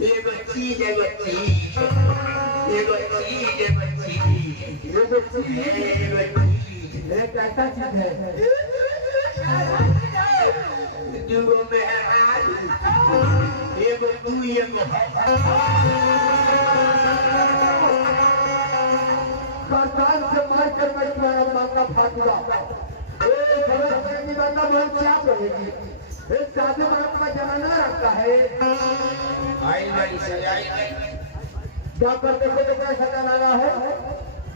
ये बच्ची ये बच्ची ये बच्ची ये बच्ची ये बच्ची ये बच्ची ये कैसा चीज है दूगो में ये तू ये सरकार से मार कर मैं तुम्हारा मांगा फाटूंगा। क्या करेगी? साधु बाप का जमाना रखता है। जाकर देखो तो कैसा गाना आया है।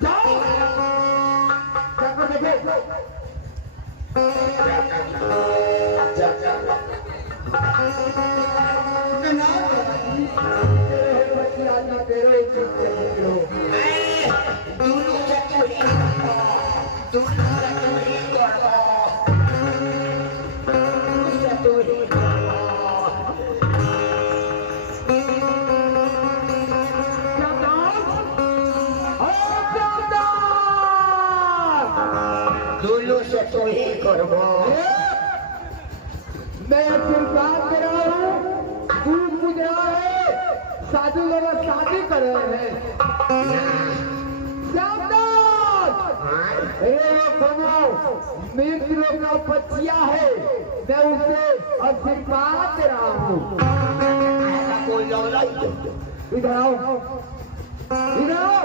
जाओ जाकर देखो। मैं बात कर रहा हूँ, दूध पूज रहा है, साधु लोग शादी कर रहे हैं। मित्र का बच्चिया है, मैं उसे आशीर्वाद दे रहा हूँ। इधर आओ, इधर आओ।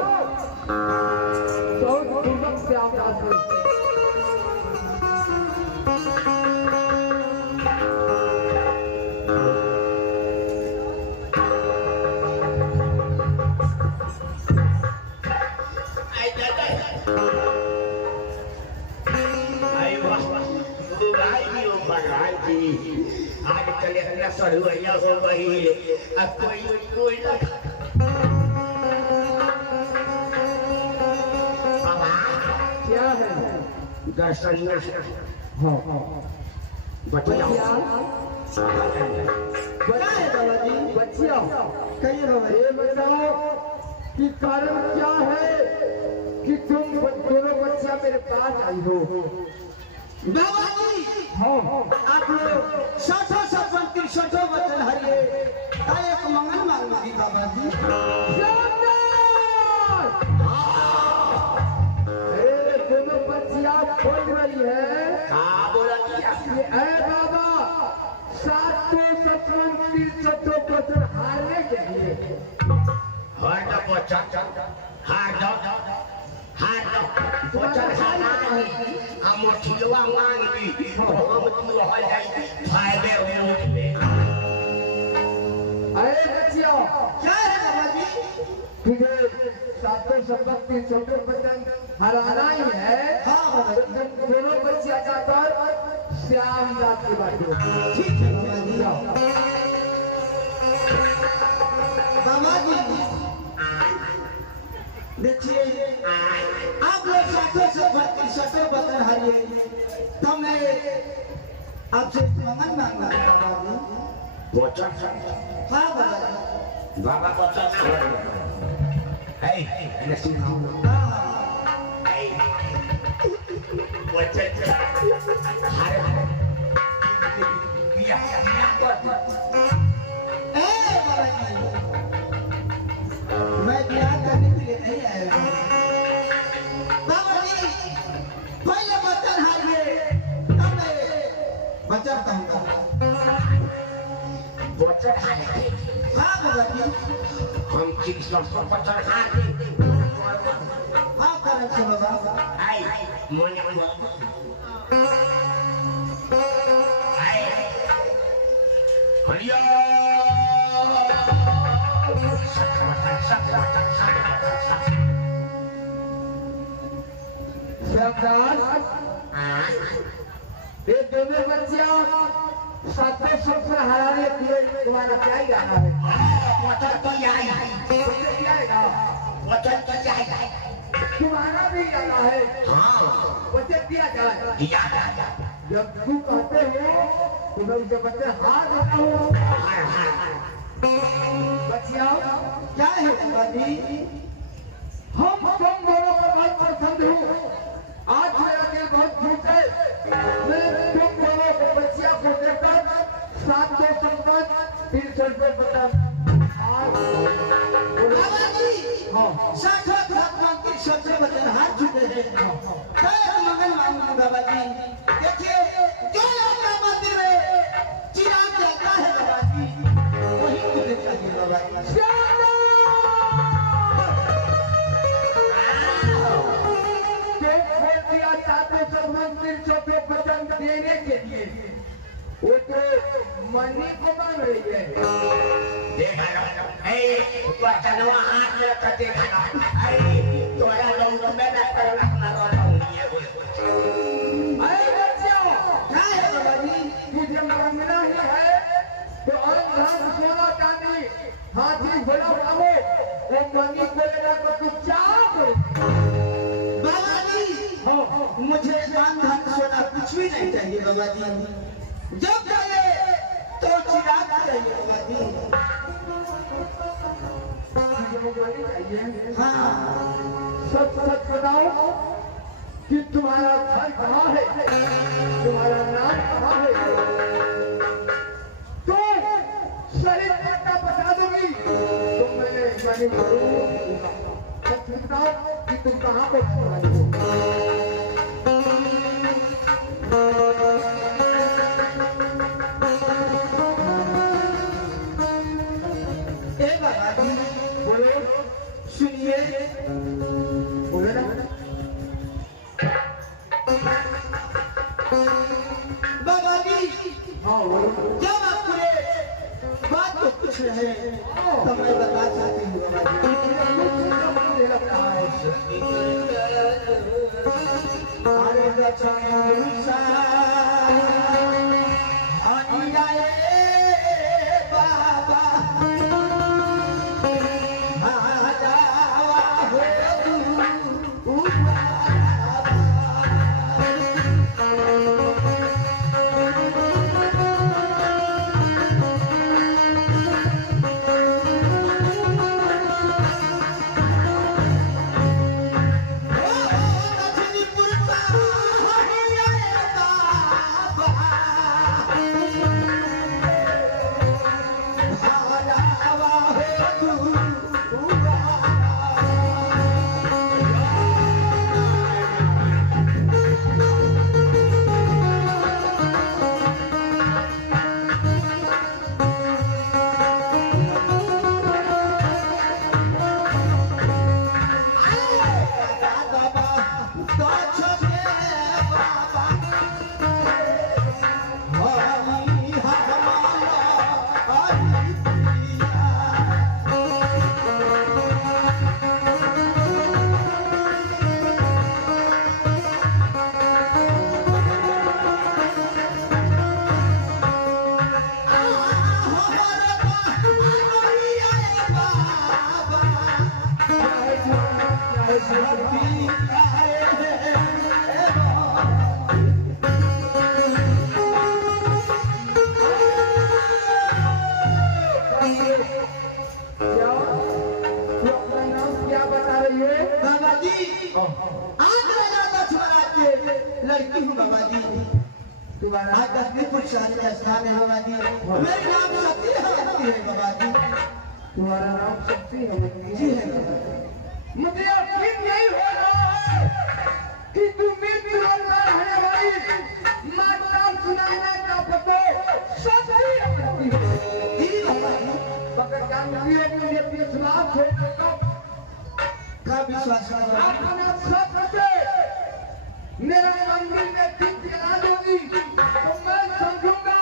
बहुत पूर्वक से आप रास्ते आज चले हल्ला सड़ुआ हो गई अब कोई क्या है दर्शन बच्चिया बच्चिया कहिए बाबा, ये बताओ कि कारण क्या है कि तुम दोनों बच्चियां मेरे पास आई हो। बाबा जी आप लोग सठो सपन तिरसठो बचन हरिए एक मंगल मांगी बाबा जी। दोनों बच्चियां बोल रही है। हाँ बोला ये बाबा सातों सपन तिरसठो बचन हारने के लिए हर ना बच्चा हार दो बच्चा हारना हम ठिलवा मांगी हम तू हो जाए फायदे हो। अरे बच्चियों क्या है बाबा जी? तुझे सातों सपन तिरसठो बचन हराना ही है। हाँ दोनों बच्चियां जाकर श्याम जात की बात ठीक है बाबा जी। बाबा जी देखिए आप लोग सातों सपन तिरसठो बचन हरिए तो मैं आपसे मंगल मांगा बाबा जी। बच्चा हाँ बाबा जी। बाबा बच्चा है ये सुनो बच्चा हर बिया बाबा जी मैं बियाह करने के लिए नहीं आया बाबा जी। पहले बचन हारिए तब मैं बचन कहूँगा। बच्चा हाँ बाबा जी। हम चिक्स पर बच्चा हाथ हाँ करें चलो बाबा। आई मोने आई हरिया ये दोनों बच्चियां सातों सपन हराने के लिए तुम्हारा क्या ही गाना है। बच्चा तो आई क्या है बच्चा तो आई तुम्हारा भी गाना है। हाँ बच्चे दिया जाए दिया जब तुम कहते हो तो मैं उसे बच्चे हाथ देता हूँ। बच्चियां क्या है बाबा जी? हम तुम दोनों को बहुत पसंद हूँ। आज मेरा दिल बहुत खुश है। मैं तुम दोनों को बच्चियां को देखकर 700 संपत्ति 300 रुपये बता चाहते हैं मैं मंगल मांगू बाबा जी। देखिए जो आपका मंदिर में चिराग जलता है बाबा जी वही मुझे चाहिए बाबा जी। चाहते सब मंदिर चौके वचन देने के लिए वो तो मनी को मांग रही है। देखा लो वचनवा हाथ में रख देखा तोरा लोग में ना कर अपना अरे बच्चों क्या है बाबा जी मुझे मांगना ही है तो धन सोना चांदी हाथी घोड़ा पाओ वो मनी को लेना तो तू चाप बाबा जी। मुझे दान धन सोना कुछ भी नहीं चाहिए बाबा जी। जब चाहिए तो चिराग चाहिए बाबा जी। हाँ सब सच बताओ कि तुम्हारा घर कहाँ है, तुम्हारा नाम कहाँ है, तो सही पता बता दूंगी तो मैं सच बताओ कि तुम कहाँ पर तुम्हारी हो। सुनिए बोले ना बाबा जी। हाँ बोलो। जब आप पूरे बात को पूछ रहे हैं तो मैं बता सकती हूँ बाबा जी। लगता है अरे दक्षिणा बाबा लड़की हूँ बाबा जी। तुम्हारा दसवीं साल का स्थान है बाबा जी। मेरा नाम शक्ति है बाबा जी। तुम्हारा नाम शक्ति है जी है। मुझे यकीन नहीं हो रहा है कि तुम मृत्यु रहने वाली माता सुनाना का पतो शक्ति है। जी बाबा जी। मगर जानती हो कि ये विश्वास हो का विश्वास अपना सत्य मेरे मंदिर में दीप जला दूंगी तो मैं समझूंगा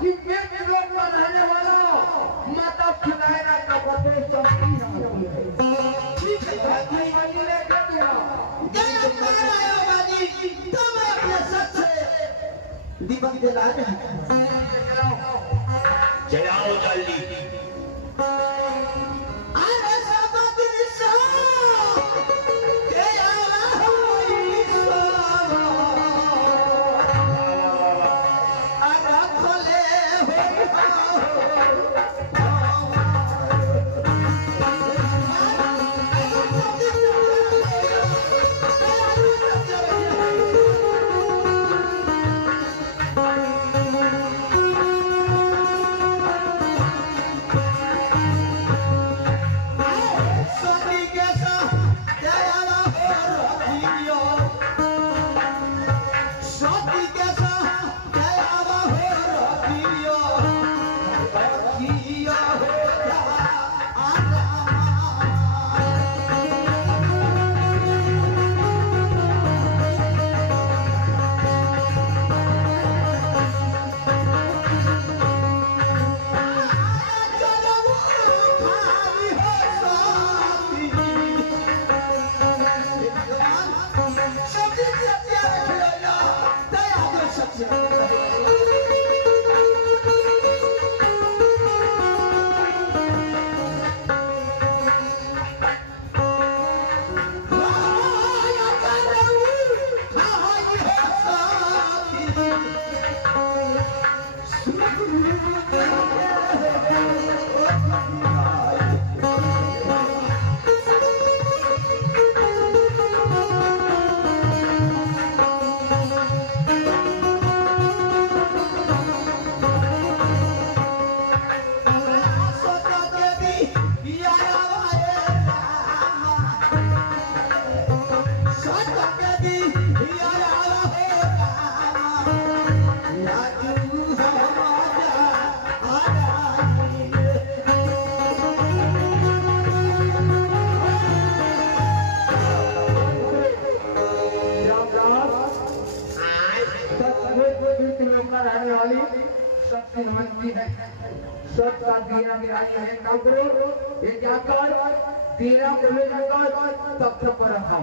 कि मेरे लोग में रहने वाला माता सुनाना का पतो शक्ति है। ठीक है बाबा जी। तो मैं अपने सच से दीपक जला रहे हैं। जलाओ जल्दी। अरे सब दिन सो तेरा हुई सो अरे खोले सब साथ दीना में आई है काम करो ये जाकर दीना को ले जाकर तब तक पर रखा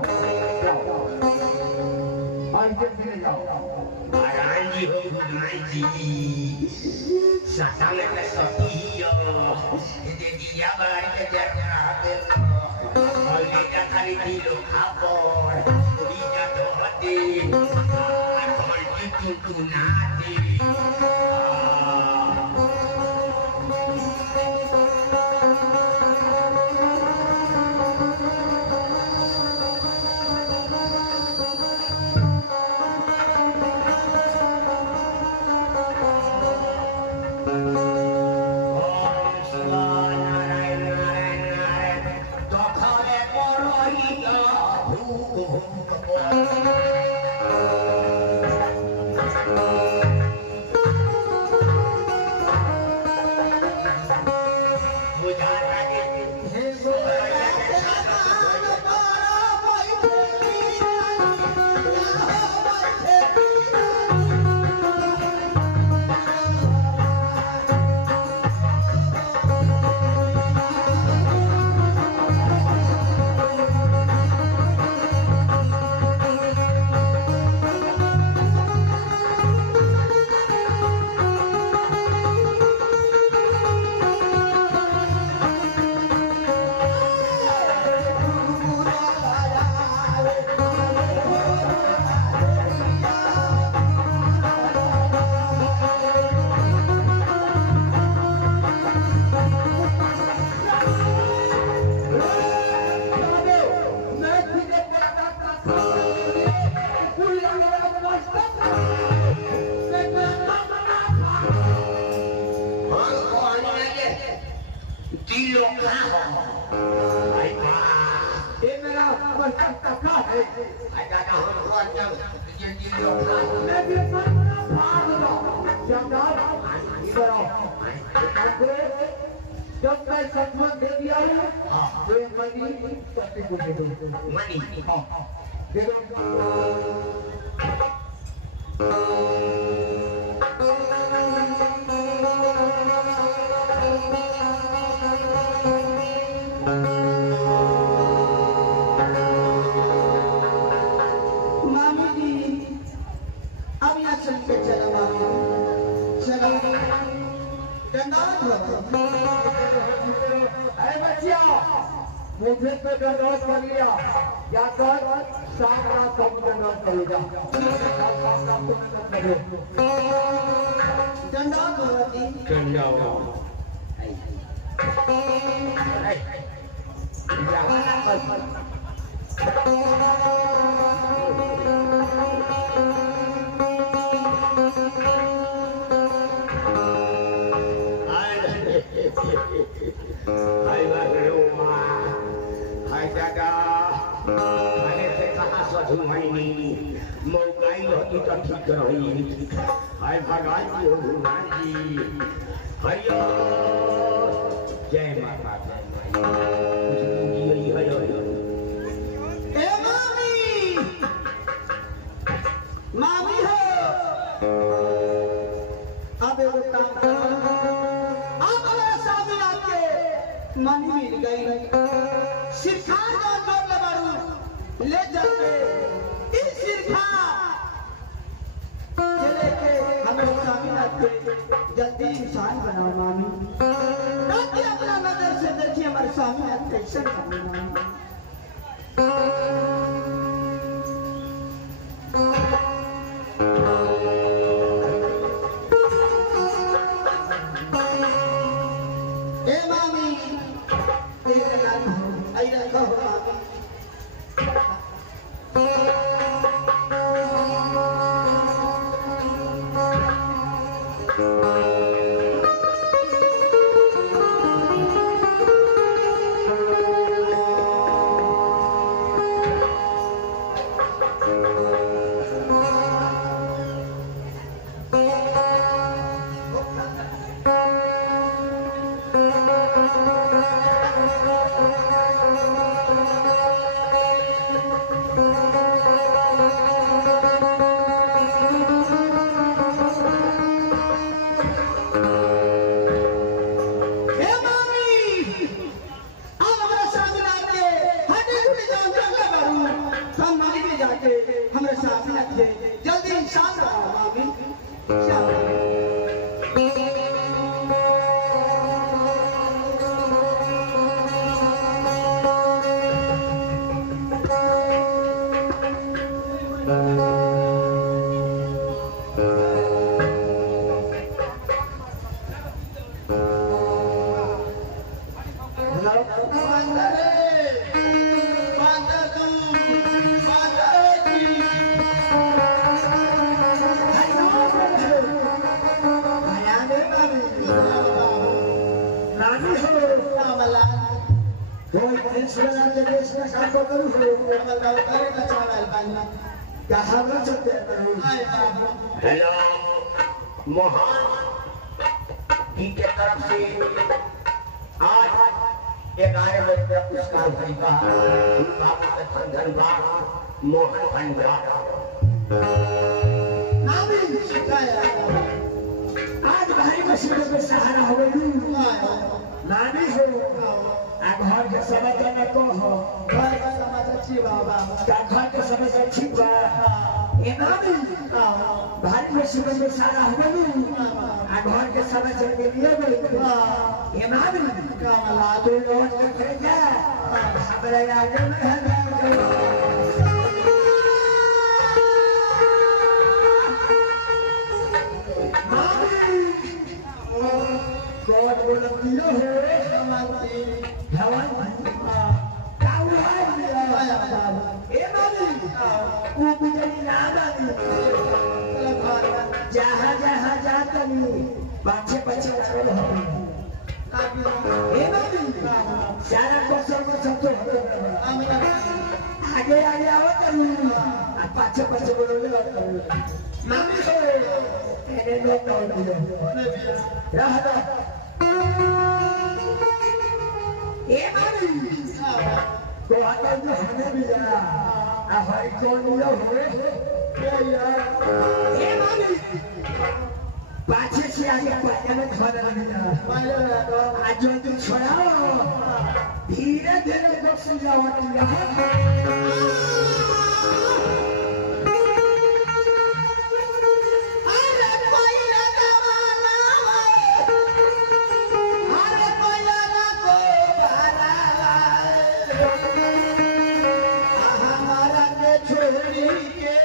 और इसे फिर जाओ महाराज जी हो महाराज जी सताने में सतियो ये दिया बारी के जरा दे और ये क्या करी थी लोग खापोर दिया तो होती और ये तू ना दी जब मैं सत्संग दे दिया हूँ तो मनी सत्य को दे दो मनी दे दो मामी जी अब यहाँ चल के चला मामी चलो दंडात लगा बच्चिया मुझे तो दंडौत कर लिया जाकर शाम रात को दंडौत करेगा दंडात भगवती हाय बाबा हाय दादा मैंने से कहा साधु भाईनी मौकाई होती तो ठीक रही हाय भगवान जी हो भगवान जी हरियो जय माता जय माता ए मामी मामी हो अब एगो काम करो अब ऐसा मिला के मनी मिल गई सिरखा जो जोड़ ले बारू ले जाते इस सिरखा ये लेके हमें शामिल आते जल्दी इंसान बनाओ मामी ताकि अपना नजर से देखिए हमारे सामने आप कैसे बने मामी ए मामी ए नानी आई रखो मामी जाओ बंदर तू बंदर जी नानी हो रामला कोई इंस्टाग्राम के देश में काम करू हो रामला करे का चावल पानी कहाँ न चलते आए बाबू हेलो मोहन जी के तरफ से आज 11 बजे तक पुरस्कार भरेगा धन्यवाद मोहन भंडार नामी शिकाया आज भाई मुसीबत में सहारा हो गई नानी हो आ घर के समाचार न को हो घर का समाज अच्छी बाबा का घर के समाचार ठीक बा ए नानी भाई मुसीबत में सहारा हो गई आ घर के समाचार के लिए गई ए नानी का मला तू लोग देखे क्या हमारे आगे में है God will appear here. Samati Heaven. Kau hai आया dia. बाबू Eh mami. Ku punya nada ni. चलो घर Jaha jaha jata ni. Baca baca kalau hari. काबी Eh mami. Cara kosong kosong tu. Amina Age age awak ni. Baca baca boleh. Mami ho. Ini dok dok dia. नबिया Dah dah. Eh mami. तो आता जो हमें भी जाना हमारी कौन लिया हुए क्या यार ये मानी पाछे से आगे पाया में खाना लगे जा माया तो आज जो तुम छोड़ाओ धीरे धीरे दो से जावती है अरे कोई लगा वाला अरे कोई लगा को वाला हमारा के छोड़ी के